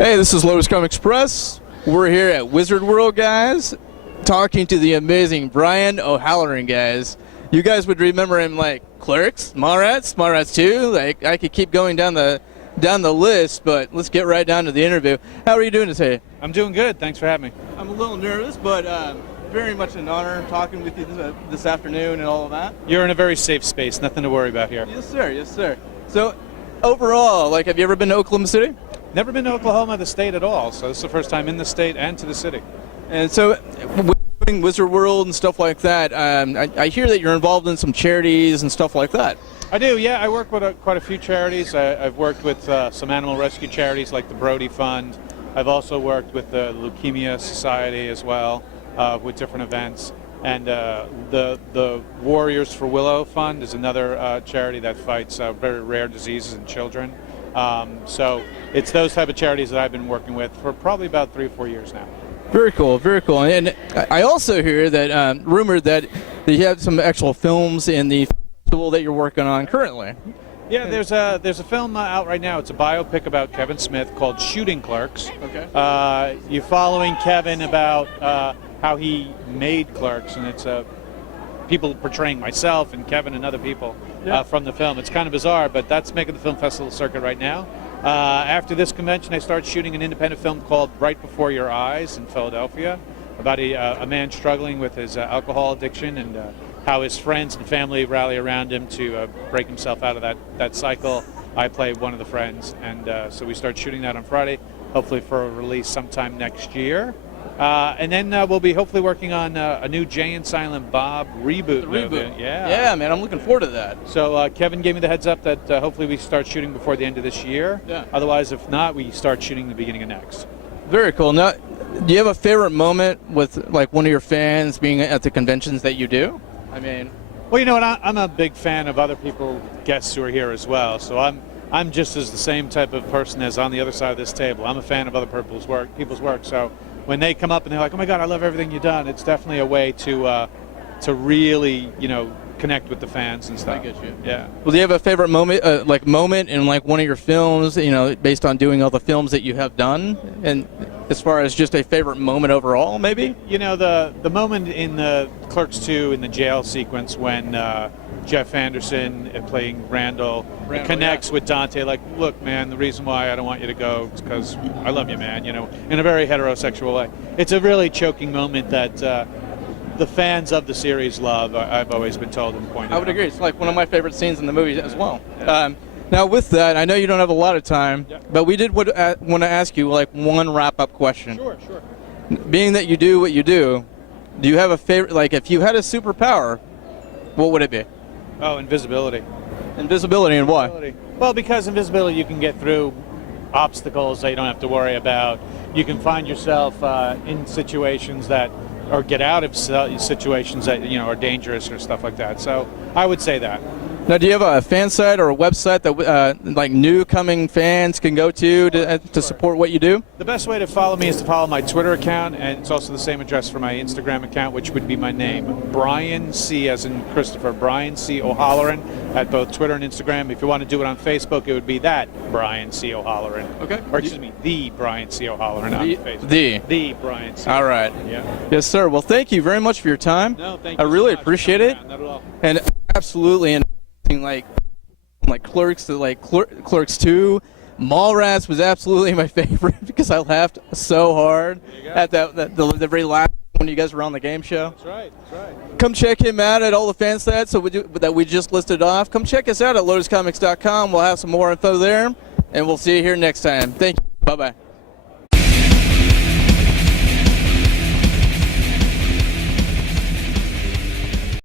Hey, this is Lotus Comics Press. We're here at Wizard World, guys, talking to the amazing Brian O'Halloran, guys. You guys would remember him like Clerks, Mallrats 2. Like I could keep going down the list, but let's get right down to the interview. How are you doing today? I'm doing good. Thanks for having me. I'm a little nervous, but very much an honor talking with you this afternoon and all of that. You're in a very safe space. Nothing to worry about here. Yes, sir. Yes, sir. So, overall, like, have you ever been to Oklahoma City? Never been to Oklahoma, the state at all. So this is the first time in the state and to the city. And so, doing Wizard World and stuff like that, I hear that you're involved in some charities and stuff like that. I do, yeah. I work with quite a few charities. I've worked with some animal rescue charities like the Brody Fund. I've also worked with the Leukemia Society as well, with different events. And the Warriors for Willow Fund is another charity that fights very rare diseases in children. So it's those type of charities that I've been working with for probably about 3 or 4 years now. Very cool, very cool. And I also hear that rumored that you have some actual films in the festival that you're working on currently. Yeah, there's a film out right now. It's a biopic about Kevin Smith called Shooting Clerks. Okay. You're following Kevin about how he made Clerks, and it's people portraying myself and Kevin and other people from the film. It's kind of bizarre, but that's making the film festival circuit right now. After this convention, I start shooting an independent film called Right Before Your Eyes in Philadelphia about a man struggling with his alcohol addiction and how his friends and family rally around him to break himself out of that cycle. I play one of the friends, and so we start shooting that on Friday, hopefully for a release sometime next year. And then we'll be hopefully working on a new Jay and Silent Bob reboot movie. Yeah, man, I'm looking forward to that. So Kevin gave me the heads up that hopefully we start shooting before the end of this year. Yeah. Otherwise, if not, we start shooting the beginning of next. Very cool. Now, do you have a favorite moment with like one of your fans being at the conventions that you do? I mean, well, you know what? I'm a big fan of other people, guests who are here as well. So I'm just as the same type of person as on the other side of this table. I'm a fan of other people's work. So when they come up and they're like, "Oh my God, I love everything you've done," it's definitely a way to really, connect with the fans and stuff. I get you. Yeah. Well, do you have a favorite moment, moment in like one of your films? Based on doing all the films that you have done, and as far as just a favorite moment overall, maybe. The moment in the Clerks 2 in the jail sequence when Jeff Anderson playing Randall connects with Dante, like, look, man, the reason why I don't want you to go is because I love you, man, in a very heterosexual way. It's a really choking moment that the fans of the series love, I've always been told and pointed out. I would agree. It's like one of my favorite scenes in the movie as well. Yeah. Now, with that, I know you don't have a lot of time, but we did want to ask you like one wrap-up question. Sure. Being that you do what you do you have a favorite, like if you had a superpower, what would it be? Oh, invisibility. Invisibility, and why? Well, because invisibility, you can get through obstacles that you don't have to worry about. You can find yourself in situations that, or get out of situations that are dangerous or stuff like that. So I would say that. Now, do you have a fan site or a website that like new coming fans can go to support what you do? The best way to follow me is to follow my Twitter account, and it's also the same address for my Instagram account, which would be my name, Brian C. as in Christopher, Brian C. O'Halloran, at both Twitter and Instagram. If you want to do it on Facebook, it would be that Brian C. O'Halloran. Okay. Or excuse me, the Brian C. O'Halloran on Facebook. The Brian C. All right. Yeah. Yes, sir. Well, thank you very much for your time. No, thank you. I really so much. appreciate it. Not at all. And absolutely, and like Clerks to like Clerks 2, Mallrats was absolutely my favorite because I laughed so hard at the very last when you guys were on the game show. That's right. Come check him out at all the fan sites that we just listed off. Come check us out at lotuscomics.com. We'll have some more info there, and we'll see you here next time. Thank you. Bye-bye.